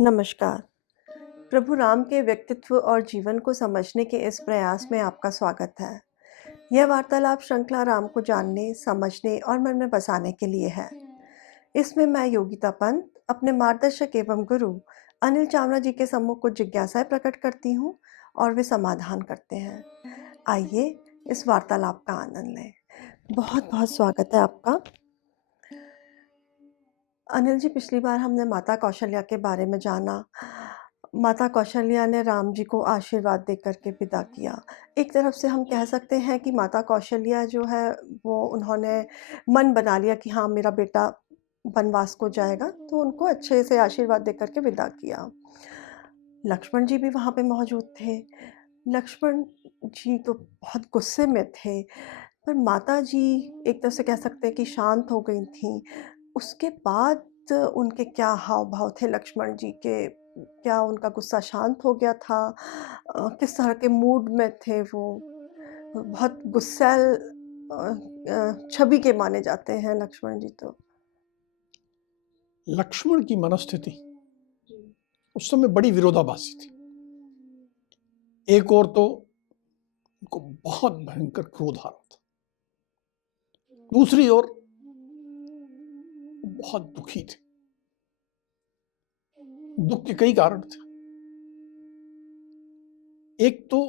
नमस्कार। प्रभु राम के व्यक्तित्व और जीवन को समझने के इस प्रयास में आपका स्वागत है। यह वार्तालाप श्रृंखला राम को जानने, समझने और मन में बसाने के लिए है। इसमें मैं योगिता पंत अपने मार्गदर्शक एवं गुरु अनिल चावला जी के सम्मुख कुछ जिज्ञासाएं प्रकट करती हूँ और वे समाधान करते हैं। आइए इस वार्तालाप का आनंद लें। बहुत बहुत स्वागत है आपका। अनिल जी, पिछली बार हमने माता कौशल्या के बारे में जाना। माता कौशल्या ने राम जी को आशीर्वाद दे कर के विदा किया। एक तरफ से हम कह सकते हैं कि माता कौशल्या जो है वो उन्होंने मन बना लिया कि हाँ, मेरा बेटा वनवास को जाएगा, तो उनको अच्छे से आशीर्वाद दे कर के विदा किया। लक्ष्मण जी भी वहाँ पे मौजूद थे। लक्ष्मण जी तो बहुत गुस्से में थे, पर माता जी एक तरह से कह सकते हैं कि शांत हो गई थीं। उसके बाद उनके क्या हाव-भाव थे लक्ष्मण जी के? क्या उनका गुस्सा शांत हो गया था? किस तरह के मूड में थे वो? बहुत गुस्सैल छवि के माने जाते हैं लक्ष्मण जी तो। लक्ष्मण की मनस्थिति उस समय बड़ी विरोधाभासी थी। एक ओर तो उनको बहुत भयंकर क्रोध आ रहा था, दूसरी ओर बहुत दुखी थे। दुख के कई कारण थे। एक तो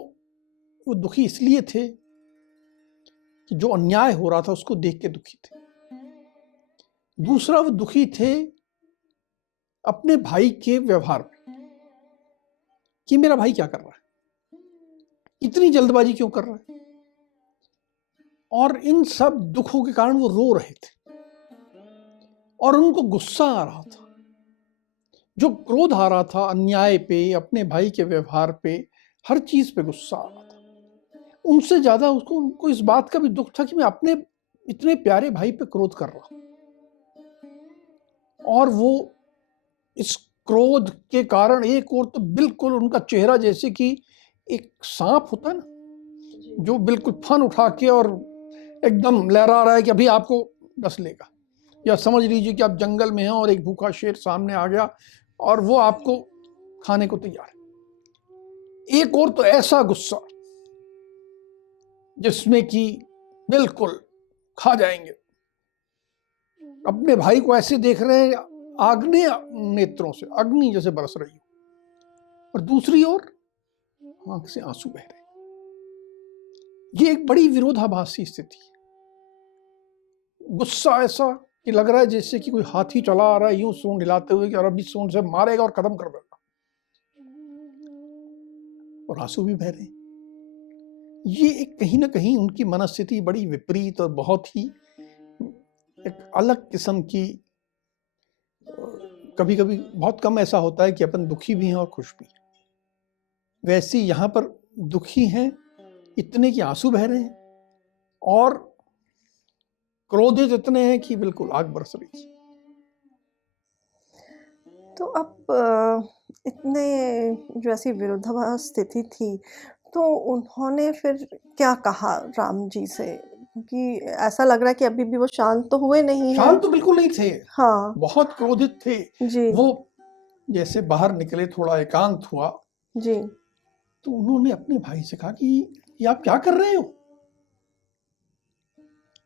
वो दुखी इसलिए थे कि जो अन्याय हो रहा था उसको देख के दुखी थे। दूसरा, वो दुखी थे अपने भाई के व्यवहार में कि मेरा भाई क्या कर रहा है, इतनी जल्दबाजी क्यों कर रहा है। और इन सब दुखों के कारण वो रो रहे थे और उनको गुस्सा आ रहा था। जो क्रोध आ रहा था अन्याय पे, अपने भाई के व्यवहार पे, हर चीज पे गुस्सा आ रहा था। उनसे ज्यादा उनको इस बात का भी दुख था कि मैं अपने इतने प्यारे भाई पे क्रोध कर रहा हूं। और वो इस क्रोध के कारण एक और तो बिल्कुल उनका चेहरा जैसे कि एक सांप होता है ना, जो बिल्कुल फन उठा के और एकदम लहरा रहा है कि अभी आपको डस लेगा। या समझ लीजिए कि आप जंगल में हैं और एक भूखा शेर सामने आ गया और वो आपको खाने को तैयार है। एक और तो ऐसा गुस्सा जिसमें कि बिल्कुल खा जाएंगे। अपने भाई को ऐसे देख रहे हैं आग्नेय नेत्रों से अग्नि जैसे बरस रही हो, और दूसरी ओर आंख से आंसू बह रहे। ये एक बड़ी विरोधाभासी स्थिति है। गुस्सा ऐसा कि लग रहा है जैसे कि कोई हाथी चला आ रहा है यूं सूंड हिलाते हुए कि और अभी सूंड से मारेगा और खत्म कर देगा, और आंसू भी बह रहे। ये एक कहीं ना कहीं उनकी मनस्थिति बड़ी विपरीत और बहुत ही एक अलग किस्म की। कभी कभी बहुत कम ऐसा होता है कि अपन दुखी भी हैं और खुश भी हैं। वैसे यहाँ पर दुखी हैं इतने कि आंसू बह रहे हैं, और क्रोधित इतने हैं कि बिल्कुल आग बरस रही थी। तो अब इतने जो ऐसी विरोधाभास स्थिति थी, तो उन्होंने फिर क्या कहा राम जी से? क्योंकि ऐसा लग रहा है कि अभी भी वो शांत तो हुए नहीं हैं। शांत तो बिल्कुल नहीं थे, हाँ, बहुत क्रोधित थे। जी, वो जैसे बाहर निकले, थोड़ा एकांत हुआ, जी, तो उन्होंने अपने भाई से कहा कि ये आप क्या कर रहे हो,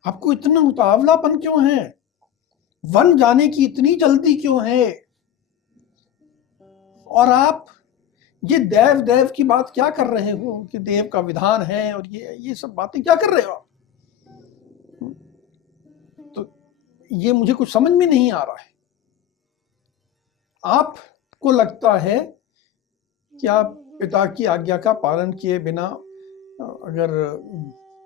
आपको इतना उतावलापन क्यों है, वन जाने की इतनी जल्दी क्यों है, और आप ये देव देव की बात क्या कर रहे हो कि देव का विधान है, और ये सब बातें क्या कर रहे हो आप। तो ये मुझे कुछ समझ में नहीं आ रहा है। आपको लगता है कि आप पिता की आज्ञा का पालन किए बिना, अगर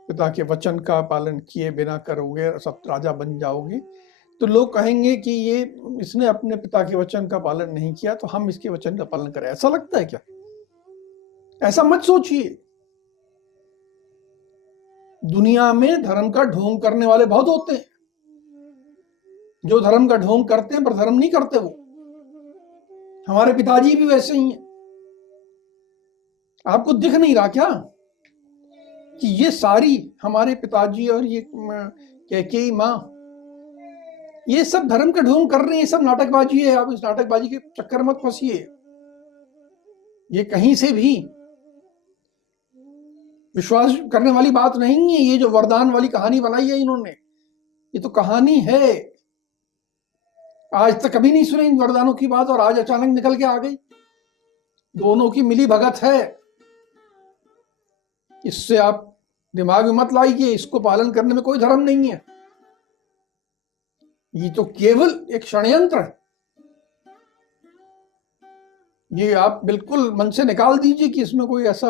पिता के वचन का पालन किए बिना करोगे, सब राजा बन जाओगे, तो लोग कहेंगे कि ये इसने अपने पिता के वचन का पालन नहीं किया, तो हम इसके वचन का पालन करें। ऐसा लगता है क्या? ऐसा मत सोचिए। दुनिया में धर्म का ढोंग करने वाले बहुत होते हैं। जो धर्म का ढोंग करते हैं पर धर्म नहीं करते, वो हमारे पिताजी भी वैसे ही हैं। आपको दिख नहीं रहा क्या कि ये सारी हमारे पिताजी और ये कैकेयी माँ, ये सब धर्म का ढोंग कर रहे हैं, ये सब नाटकबाजी है। आप इस नाटकबाजी के चक्कर मत फंसिए। ये कहीं से भी विश्वास करने वाली बात नहीं है। ये जो वरदान वाली कहानी बनाई है इन्होंने, ये तो कहानी है। आज तक कभी नहीं सुने इन वरदानों की बात, और आज अचानक निकल के आ गई। दोनों की मिली भगत है। इससे आप दिमाग में मत लाइए, इसको पालन करने में कोई धर्म नहीं है। ये तो केवल एक षड्यंत्र है। ये आप बिल्कुल मन से निकाल दीजिए कि इसमें कोई ऐसा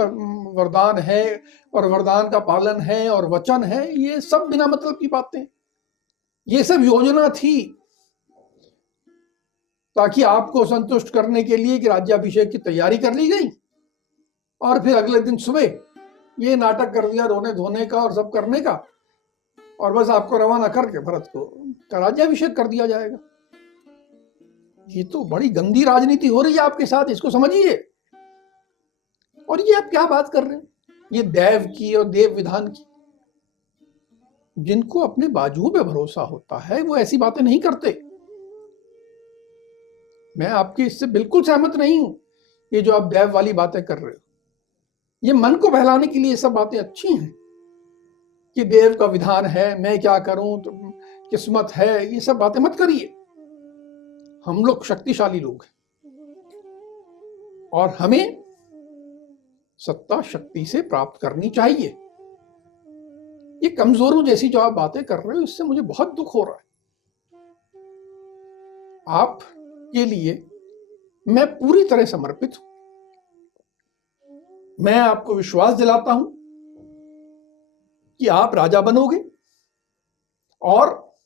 वरदान है और वरदान का पालन है और वचन है। ये सब बिना मतलब की बातें। ये सब योजना थी ताकि आपको संतुष्ट करने के लिए कि राज्याभिषेक की तैयारी कर ली गई, और फिर अगले दिन सुबह ये नाटक कर दिया रोने धोने का और सब करने का, और बस आपको रवाना करके भरत को राज्याभिषेक कर दिया जाएगा। ये तो बड़ी गंदी राजनीति हो रही है आपके साथ, इसको समझिए। और ये आप क्या बात कर रहे हैं, ये दैव की और देव विधान की। जिनको अपने बाजुओं पे भरोसा होता है वो ऐसी बातें नहीं करते। मैं आपके इससे बिल्कुल सहमत नहीं हूं। ये जो आप दैव वाली बातें कर रहे हो, ये मन को बहलाने के लिए सब बातें अच्छी हैं कि देव का विधान है, मैं क्या करूं, तो किस्मत है। ये सब बातें मत करिए। हम लोग शक्तिशाली लोग हैं और हमें सत्ता शक्ति से प्राप्त करनी चाहिए। ये कमजोरों जैसी जो आप बातें कर रहे हो, इससे मुझे बहुत दुख हो रहा है। आपके लिए मैं पूरी तरह समर्पित हूं। मैं आपको विश्वास दिलाता हूं कि आप राजा बनोगे और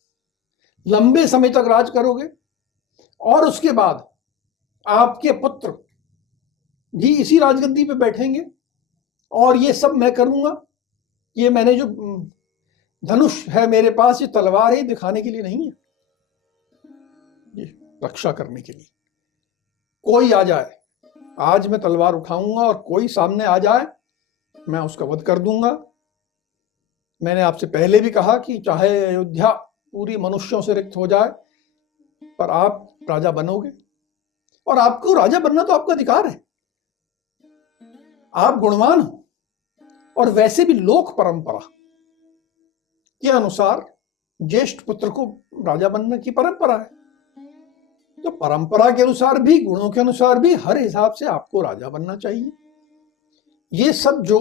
लंबे समय तक राज करोगे, और उसके बाद आपके पुत्र भी इसी राजगद्दी पे बैठेंगे। और ये सब मैं करूंगा। ये मैंने जो धनुष है मेरे पास, ये तलवार है, दिखाने के लिए नहीं है, ये रक्षा करने के लिए। कोई आ जाए, आज मैं तलवार उठाऊंगा और कोई सामने आ जाए, मैं उसका वध कर दूंगा। मैंने आपसे पहले भी कहा कि चाहे अयोध्या पूरी मनुष्यों से रिक्त हो जाए, पर आप राजा बनोगे। और आपको राजा बनना तो आपका अधिकार है। आप गुणवान हो, और वैसे भी लोक परंपरा के अनुसार ज्येष्ठ पुत्र को राजा बनने की परंपरा है। तो परंपरा के अनुसार भी, गुणों के अनुसार भी, हर हिसाब से आपको राजा बनना चाहिए। ये सब जो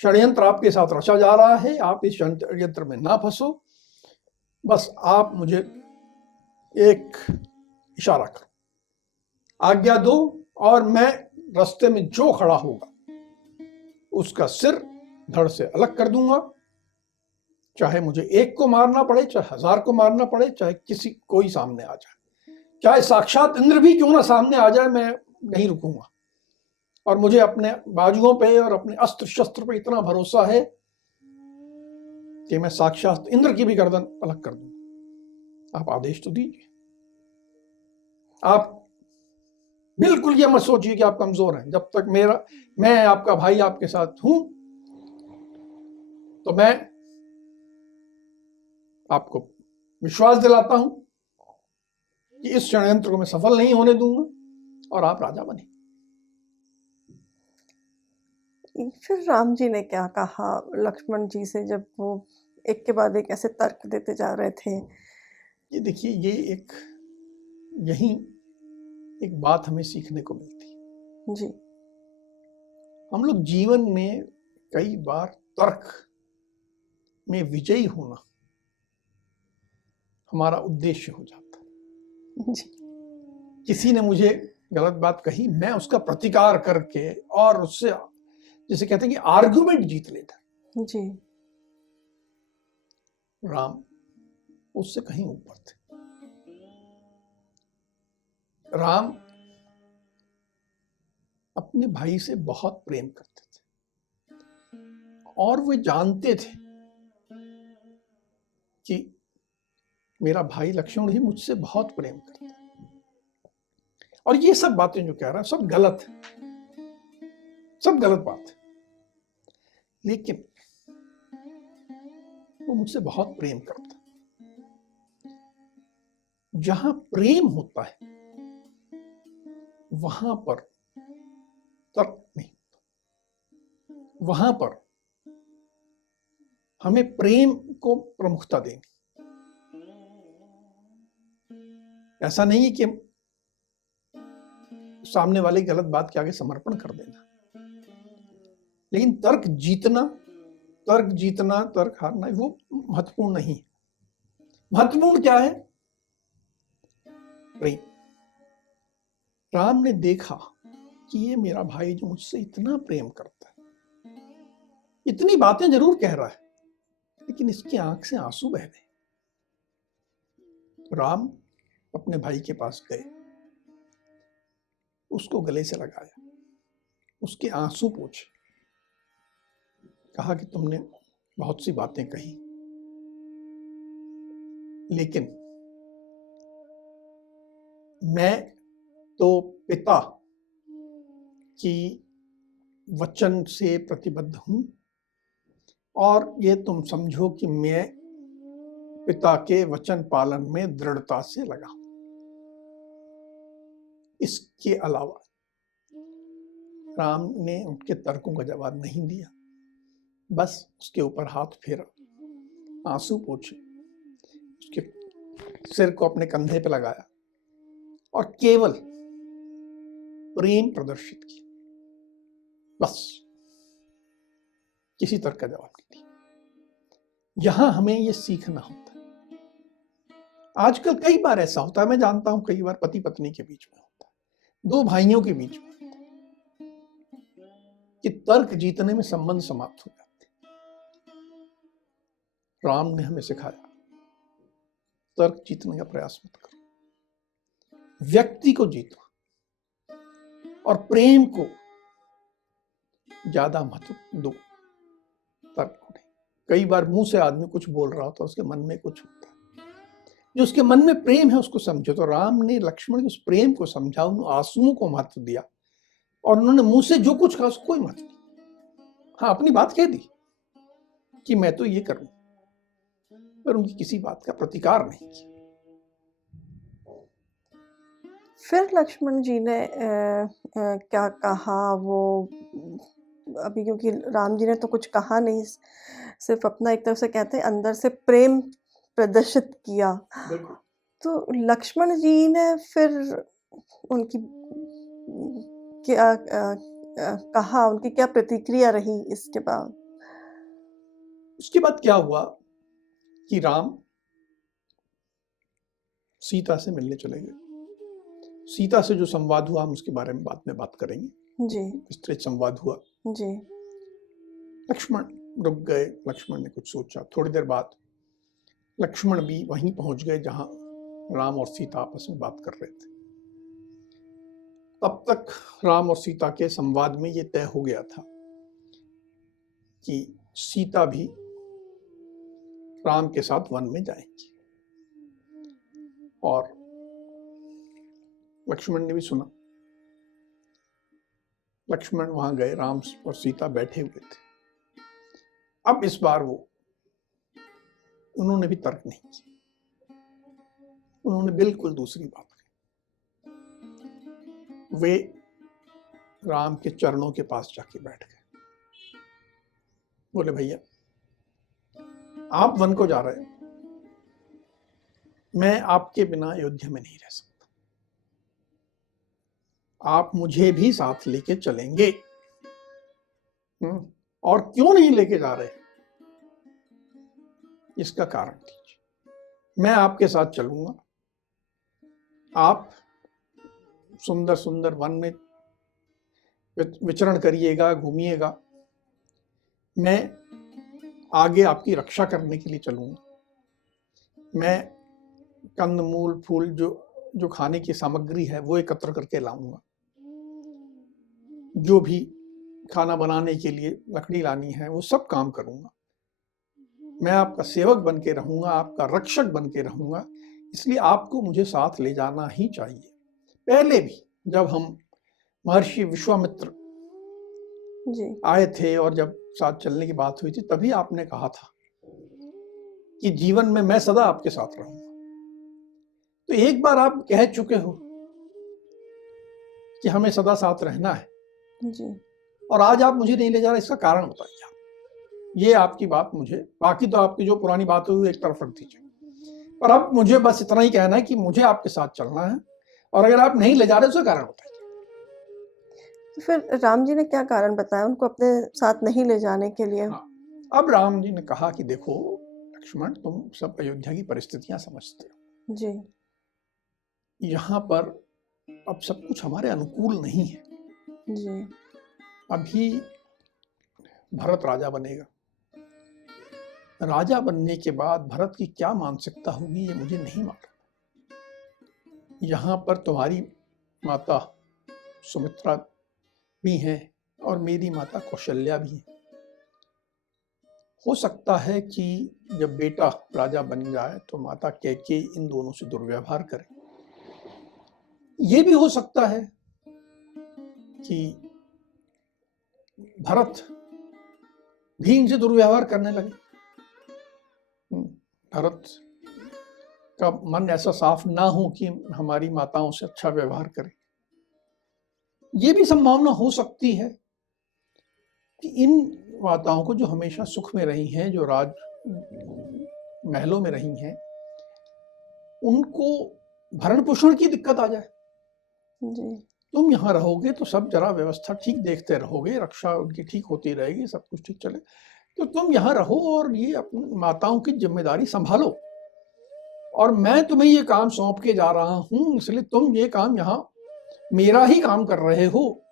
षड्यंत्र आपके साथ रचा जा रहा है, आप इस षड्यंत्र में ना फंसो। बस आप मुझे एक इशारा करो, आज्ञा दो, और मैं रास्ते में जो खड़ा होगा उसका सिर धड़ से अलग कर दूंगा। चाहे मुझे एक को मारना पड़े, चाहे 1000 को मारना पड़े, चाहे कोई सामने आ जाए, चाहे साक्षात इंद्र भी क्यों ना सामने आ जाए, मैं नहीं रुकूंगा। और मुझे अपने बाजुओं पे और अपने अस्त्र शस्त्र पे इतना भरोसा है कि मैं साक्षात इंद्र की भी गर्दन अलग कर दूंगा। आप आदेश तो दीजिए। आप बिल्कुल ये मत सोचिए कि आप कमजोर हैं। जब तक मैं आपका भाई आपके साथ हूं, तो मैं आपको विश्वास दिलाता हूं कि इस षड्यंत्र को मैं सफल नहीं होने दूंगा और आप राजा बने। फिर राम जी ने क्या कहा लक्ष्मण जी से, जब वो एक के बाद एक ऐसे तर्क देते जा रहे थे? ये देखिए, यही एक बात हमें सीखने को मिलती है। जी। हम लोग जीवन में कई बार तर्क में विजयी होना हमारा उद्देश्य हो जाता है। जी। किसी ने मुझे गलत बात कही, मैं उसका प्रतिकार करके और उससे, जिसे कहते हैं कि आर्गुमेंट, जीत लेता। जी। राम उससे कहीं ऊपर थे। राम अपने भाई से बहुत प्रेम करते थे, और वे जानते थे कि मेरा भाई लक्ष्मण ही मुझसे बहुत प्रेम करता है। और ये सब बातें जो कह रहा है सब गलत है, सब गलत बात है। लेकिन वो मुझसे बहुत प्रेम करता है। जहां प्रेम होता है वहां पर तर्क नहीं होता, वहां पर हमें प्रेम को प्रमुखता देनी। ऐसा नहीं है कि सामने वाले गलत बात के आगे समर्पण कर देना, लेकिन तर्क जीतना, तर्क हारना वो महत्वपूर्ण नहीं है। महत्वपूर्ण क्या है? प्रेम। राम ने देखा कि ये मेरा भाई जो मुझसे इतना प्रेम करता है, इतनी बातें जरूर कह रहा है, लेकिन इसकी आंख से आंसू बह रहे। राम अपने भाई के पास गए, उसको गले से लगाया, उसके आंसू पोंछे, कहा कि तुमने बहुत सी बातें कही, लेकिन मैं तो पिता की वचन से प्रतिबद्ध हूं, और ये तुम समझो कि मैं पिता के वचन पालन में दृढ़ता से लगा। इसके अलावा राम ने उनके तर्कों का जवाब नहीं दिया, बस उसके ऊपर हाथ फेरा, आंसू पोंछे, उसके सिर को अपने कंधे पे लगाया और केवल प्रेम प्रदर्शित किया, बस किसी तरह का जवाब नहीं दिया। यहां हमें यह सीखना होता है। आजकल कई बार ऐसा होता है, मैं जानता हूं, कई बार पति पत्नी के बीच में होता है, दो भाइयों के बीच में होता है कि तर्क जीतने में संबंध समाप्त हो जाते हैं। राम ने हमें सिखाया, तर्क जीतने का प्रयास मत करो, व्यक्ति को जीतो और प्रेम को ज्यादा महत्व दो, तर्क को नहीं। कई बार मुंह से आदमी कुछ बोल रहा होता है, उसके मन में कुछ होता है, जो उसके मन में प्रेम है उसको समझो। तो राम ने लक्ष्मण के उस प्रेम को समझा, उन आंसुओं को महत्व दिया, और उन्होंने मुंह से जो कुछ कहा उसको कोई महत्व नहीं। हाँ, अपनी बात कह दी कि मैं तो ये करूं, पर उनकी किसी बात का प्रतिकार नहीं किया। फिर लक्ष्मण जी ने क्या कहा? वो अभी क्योंकि राम जी ने तो कुछ कहा नहीं, सिर्फ अपना एक तरफ से कहते हैं अंदर से प्रेम प्रदर्शित किया। बिल्कुल। तो लक्ष्मण जी ने फिर उनकी क्या कहा, उनकी क्या प्रतिक्रिया रही इसके बाद? उसके बाद क्या हुआ कि राम सीता से मिलने चले गए। सीता से जो संवाद हुआ हम उसके बारे में बाद में बात करेंगे, जी विस्तृत संवाद हुआ। जी लक्ष्मण रुक गए, लक्ष्मण ने कुछ सोचा। थोड़ी देर बाद लक्ष्मण भी वहीं पहुंच गए जहां राम और सीता आपस में बात कर रहे थे। तब तक राम और सीता के संवाद में ये तय हो गया था कि सीता भी राम के साथ वन में जाएंगी, और लक्ष्मण ने भी सुना। लक्ष्मण वहां गए, राम और सीता बैठे हुए थे। अब इस बार उन्होंने भी तर्क नहीं किया, उन्होंने बिल्कुल दूसरी बात कही। वे राम के चरणों के पास जाके बैठ गए, बोले भैया आप वन को जा रहे हैं, मैं आपके बिना अयोध्या में नहीं रह सकता, आप मुझे भी साथ लेके चलेंगे। और क्यों नहीं लेके जा रहे, इसका कारण दीजिए। मैं आपके साथ चलूंगा, आप सुंदर सुंदर वन में विचरण करिएगा, घूमिएगा, मैं आगे आपकी रक्षा करने के लिए चलूंगा। मैं कंदमूल फूल जो खाने की सामग्री है वो एकत्र करके लाऊंगा, जो भी खाना बनाने के लिए लकड़ी लानी है वो सब काम करूंगा। मैं आपका सेवक बन के रहूंगा, आपका रक्षक बन के रहूंगा, इसलिए आपको मुझे साथ ले जाना ही चाहिए। पहले भी जब हम महर्षि विश्वामित्र आए थे और जब साथ चलने की बात हुई थी, तभी आपने कहा था कि जीवन में मैं सदा आपके साथ रहूंगा। तो एक बार आप कह चुके हो कि हमें सदा साथ रहना है, जी। और आज आप मुझे नहीं ले जा रहे, इसका कारण बताइए आप। ये आपकी बात मुझे, बाकी तो आपकी जो पुरानी बात हुई एक तरफ रख दीजिए, पर अब मुझे बस इतना ही कहना है कि मुझे आपके साथ चलना है, और अगर आप नहीं ले जा रहे उसका कारण बताइए। तो फिर राम जी ने क्या कारण बताया उनको अपने साथ नहीं ले जाने के लिए? हाँ, अब राम जी ने कहा कि देखो लक्ष्मण, तुम सब अयोध्या की परिस्थितियां समझते हो, जी। यहाँ पर अब सब कुछ हमारे अनुकूल नहीं है। जी। अभी भरत राजा बनेगा, राजा बनने के बाद भरत की क्या मानसिकता होगी ये मुझे नहीं मालूम। यहाँ पर तुम्हारी माता सुमित्रा भी हैं और मेरी माता कौशल्या भी है। हो सकता है कि जब बेटा राजा बन जाए तो माता कैकेयी इन दोनों से दुर्व्यवहार करे। ये भी हो सकता है कि भरत भी इनसे दुर्व्यवहार करने लगे। भरत का मन ऐसा साफ ना हो कि हमारी माताओं से अच्छा व्यवहार करे। ये भी संभावना हो सकती है कि इन माताओं को जो हमेशा सुख में रही हैं, जो राज महलों में रही हैं, उनको भरण पोषण की दिक्कत आ जाए। जी। तुम यहाँ रहोगे तो सब जरा व्यवस्था ठीक देखते रहोगे, रक्षा उनकी ठीक होती रहेगी, सब कुछ ठीक चले, तो तुम यहाँ रहो और ये अपनी माताओं की जिम्मेदारी संभालो, और मैं तुम्हें ये काम सौंप के जा रहा हूं, इसलिए तुम ये काम यहाँ मेरा ही काम कर रहे हो,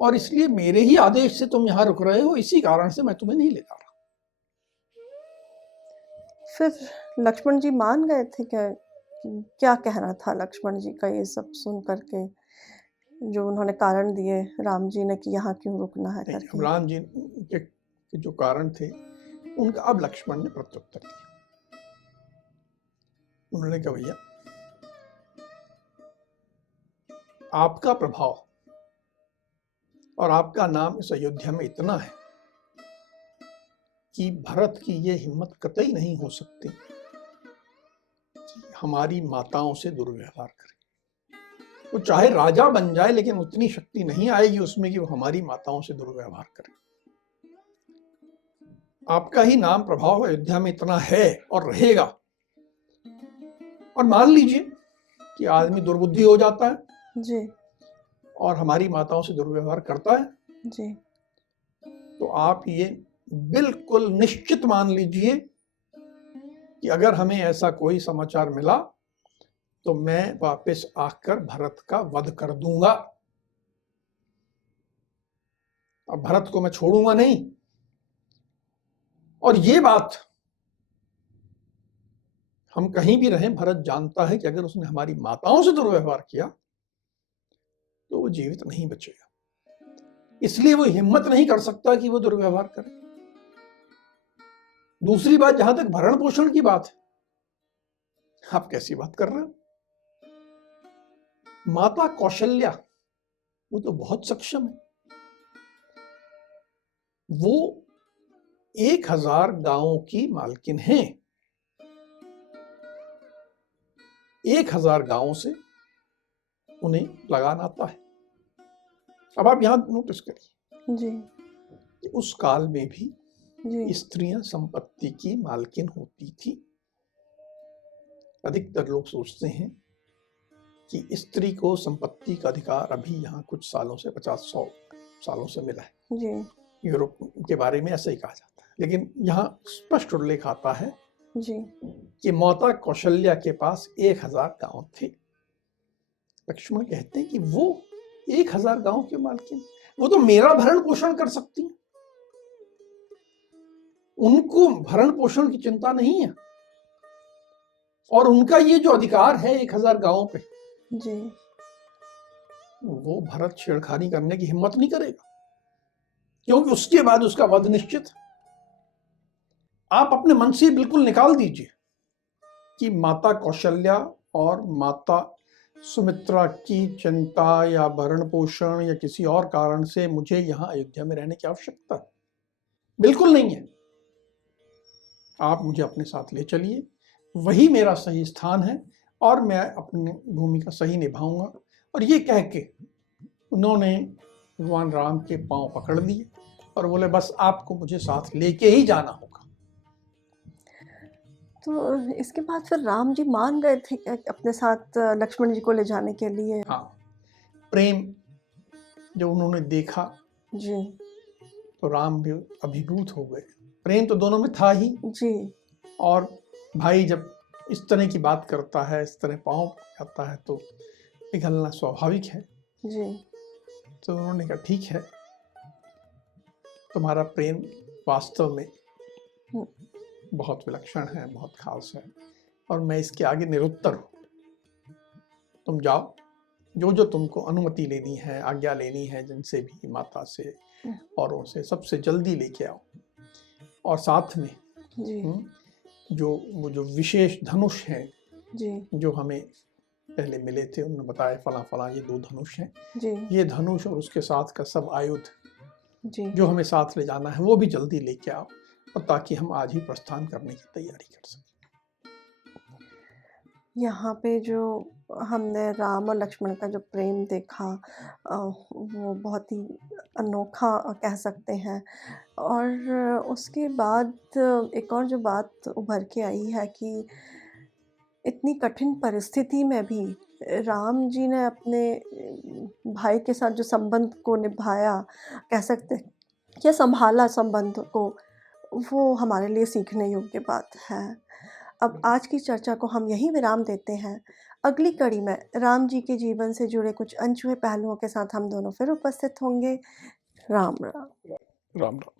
और इसलिए मेरे ही आदेश से तुम यहाँ रुक रहे हो, इसी कारण से मैं तुम्हें नहीं ले जा रहा। फिर लक्ष्मण जी मान गए थे क्या? क्या कहना था लक्ष्मण जी का ये सब सुन करके, जो उन्होंने कारण दिए राम जी ने कि यहाँ क्यों रुकना है करके? राम जी के जो कारण थे उनका अब लक्ष्मण ने प्रत्युत्तर दिया। उन्होंने कहा, भैया आपका प्रभाव और आपका नाम इस अयोध्या में इतना है कि भरत की ये हिम्मत कतई नहीं हो सकती कि हमारी माताओं से दुर्व्यवहार करे। वो चाहे राजा बन जाए लेकिन उतनी शक्ति नहीं आएगी उसमें कि वो हमारी माताओं से दुर्व्यवहार करे। आपका ही नाम प्रभाव अयोध्या में इतना है और रहेगा, और मान लीजिए कि आदमी दुर्बुद्धि हो जाता है जी। और हमारी माताओं से दुर्व्यवहार करता है, जी। तो आप ये बिल्कुल निश्चित मान लीजिए कि अगर हमें ऐसा कोई समाचार मिला तो मैं वापस आकर भरत का वध कर दूंगा। अब भरत को मैं छोड़ूंगा नहीं, और ये बात हम कहीं भी रहें, भरत जानता है कि अगर उसने हमारी माताओं से दुर्व्यवहार किया तो वो जीवित नहीं बचेगा, इसलिए वो हिम्मत नहीं कर सकता कि वो दुर्व्यवहार करे। दूसरी बात, जहां तक भरण पोषण की बात है, आप कैसी बात कर रहे हो? माता कौशल्या वो तो बहुत सक्षम है, वो 1000 गांवों की मालकिन है। 1000 गांवों से उन्हें लगान आता है। अब आप यहां नोटिस करिए जी। कि उस काल में भी जी। स्त्रियां संपत्ति की मालकिन होती थी। अधिकतर लोग सोचते हैं कि स्त्री को संपत्ति का अधिकार अभी यहाँ कुछ सालों से 50-100 सालों से मिला है। जी। यूरोप के बारे में ऐसा ही कहा जाता है, लेकिन यहाँ स्पष्ट उल्लेख आता है जी। कि माता कौशल्या के पास 1000 गांव थे। लक्ष्मण कहते हैं कि वो 1000 गांव के मालकिन, वो तो मेरा भरण पोषण कर सकती हैं, उनको भरण पोषण की चिंता नहीं है, और उनका ये जो अधिकार है 1000 गांवों पे, जी। वो भरत छेड़खानी करने की हिम्मत नहीं करेगा, क्योंकि उसके बाद उसका वध निश्चित। आप अपने मन से बिल्कुल निकाल दीजिए कि माता कौशल्या और माता सुमित्रा की चिंता या भरण पोषण या किसी और कारण से मुझे यहाँ अयोध्या में रहने की आवश्यकता बिल्कुल नहीं है। आप मुझे अपने साथ ले चलिए, वही मेरा सही स्थान है, और मैं अपनी भूमिका सही निभाऊंगा। और ये कह के उन्होंने भगवान राम के पांव पकड़ लिए और बोले बस आपको मुझे साथ लेके ही जाना होगा। तो इसके बाद फिर राम जी मान गए थे क्या अपने साथ लक्ष्मण जी को ले जाने के लिए? हाँ, प्रेम जब उन्होंने देखा जी, तो राम भी अभिभूत हो गए। प्रेम तो दोनों में था ही, जी, और भाई जब इस तरह की बात करता है, इस तरह पाँव खाता है, तो पिघलना स्वाभाविक है। जी, तो उन्होंने कहा ठीक है, तुम्हारा प्रेम वास्तव में हुँ, बहुत विलक्षण है, बहुत खास है, और मैं इसके आगे निरुत्तर हूँ। तुम जाओ, जो जो तुमको अनुमति लेनी है, आज्ञा लेनी है, जिनसे भी, माता से, औरों से, सबसे जल्दी लेके आओ। और साथ में जी, वो जो विशेष धनुष हैं, जी, जो हमें पहले मिले थे, उन्होंने बताया फला फला ये 2 धनुष हैं। जी, ये धनुष और उसके साथ का सब आयुध जी। जो हमें साथ ले जाना है, वो भी जल्दी लेके आओ, और ताकि हम आज ही प्रस्थान करने की तैयारी कर सकें। यहाँ पे जो हमने राम और लक्ष्मण का जो प्रेम देखा वो बहुत ही अनोखा कह सकते हैं। और उसके बाद एक और जो बात उभर के आई है कि इतनी कठिन परिस्थिति में भी राम जी ने अपने भाई के साथ जो संबंध को निभाया, कह सकते हैं, या सँभाला संबंध को, वो हमारे लिए सीखने योग्य बात है। अब आज की चर्चा को हम यहीं विराम देते हैं। अगली कड़ी में राम जी के जीवन से जुड़े कुछ अनछुए पहलुओं के साथ हम दोनों फिर उपस्थित होंगे। राम राम। राम राम।